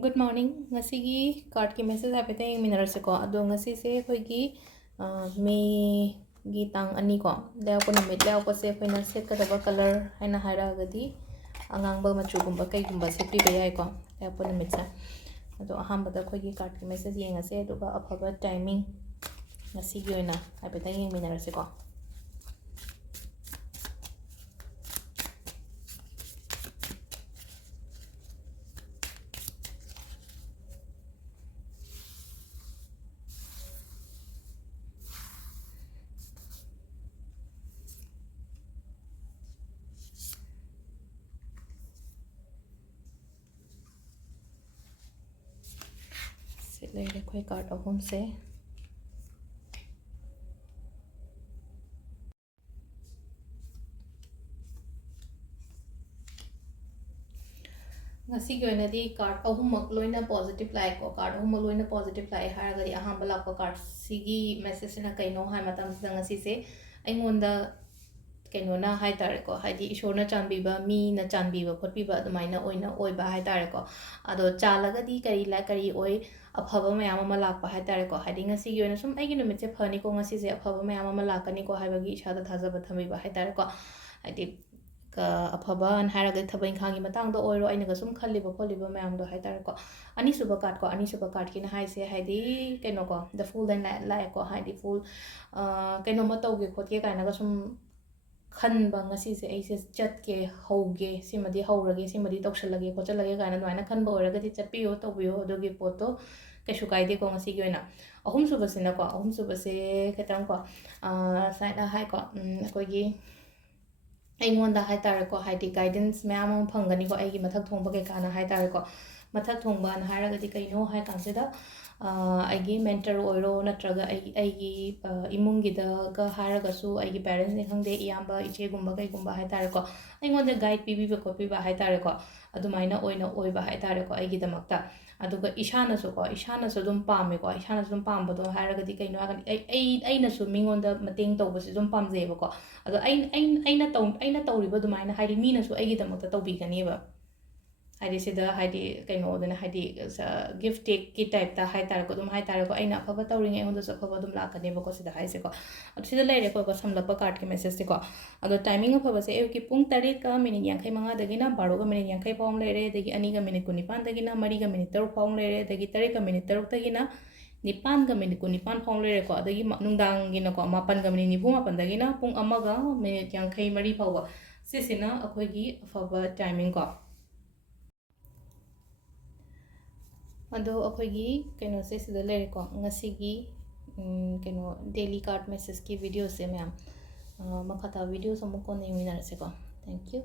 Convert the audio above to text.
Good morning. Ngasigi card ki message hapete minarase ko ado ngasi se khoi gi May gi tang ani ko da ko numit da ko se khoina setkadaba color haina haira gadi angang ba machu gumba kai gumba se pri ba yai ko da ko numit sa ado aham bada khoi gi card ki message yengase ado ba afaba timing ngasi gi oina hapete yeng minarase ko ले कोई card अहम से card अहमक लोइना positive लाई को card अहम लोइना positive लाई हारगदी अहांब लाप card सिगी message ना कइनो हाय मतम संगसी से अइंगोंदा कइनोना हाय तारेको हाइदी ईश्वरना चांबीबा मीना चांबीबा खोटबीबा अदुमाइना ओइना ओइबा हाय तारेको अदो चालगदी करी ला करी ओइ अफबा मयाम अमा लाकपा हाय तारेको हाइदी ngasi ओइना सुम आइगी नुमित से फनिको ngasi से अफबा मयाम अमा लाकनिको हाइबगी इसादा थाजबा थमिबा हाय तारेको हाइदी का अफबा अन हारगदी थबैन खांगी मतंग दो ओइरो आइनगा सुम खल्लिबा खोलिबा मयाम दो हाय तारेको अनिसुबा कार्ड किना हाय से हाइदी कइनो को द फुल देन लाइको हाइदी फुल कइनो मतौगे खोटके काइनागा सुम खनबा ngasi se aise chatke hauge simadi haurage simadi toksalage khochalage gaina duaina khanba oragadi chatpiyo tobiyo adogi poto kaishu kaide ko ngasi gi oina ahum subasina ko ahum subase khetang ko saina hai ko koigi aingonda hai tar ko haidi guidance mayam am phangani ko aigi mathak thongba ke kana hai tar ko mathak thongba an haragadi kaino hai kansida aigi mentor oiro natraga aigi imungi da ga haragasu aigi parents ni khangde iyamba iche gumba kai gumba hai tar ko aingonda guide pibi ba copy ba hai tar ko adumaina oina oiba hai tar ko aigi damakta aduga ishana so dum pame ko ishana so dum pamba do haragadi kaino aina su mingonda mating tawbasi dum pamje ba ko ado aina tawriba dumaina haidi mina su aigi damakta tawbi kani ba Heidi सिदा Heidi कइनो दना Heidi gift take की type ता high तार को दुम high तार को आइना अफबा तौरिंग एंगोंद स अफबा दुम लाकने बको सिदा हाइ से को अब सिदा लेरे को समलप कार्ड के मैसेज से को अदो टाइमिंग अफबा से एव की पुंग 3 का मिनिट 45 दगिना 12 का मिनिट 50 पाउम लेरे दगी 2 का मिनिट 19 दगिना 4 का मिनिट 3 पाउम लेरे दगी 3 का मिनिट 3 दगिना 9 का मिनिट 19 पाउम लेरे को दगी नुंदांग गिना को 9 का मिनिट 9 दगिना पुंग 1 का मिनिट 54 पाउबा सिसिना अखोगी अफबा टाइमिंग को अदो अखोगी कइनो से सिदा लेरे को ngasi कइनो डेली कार्ड मैसेज की वीडियो से मैम मखता वीडियो समको नेमिनार से को थैंक यू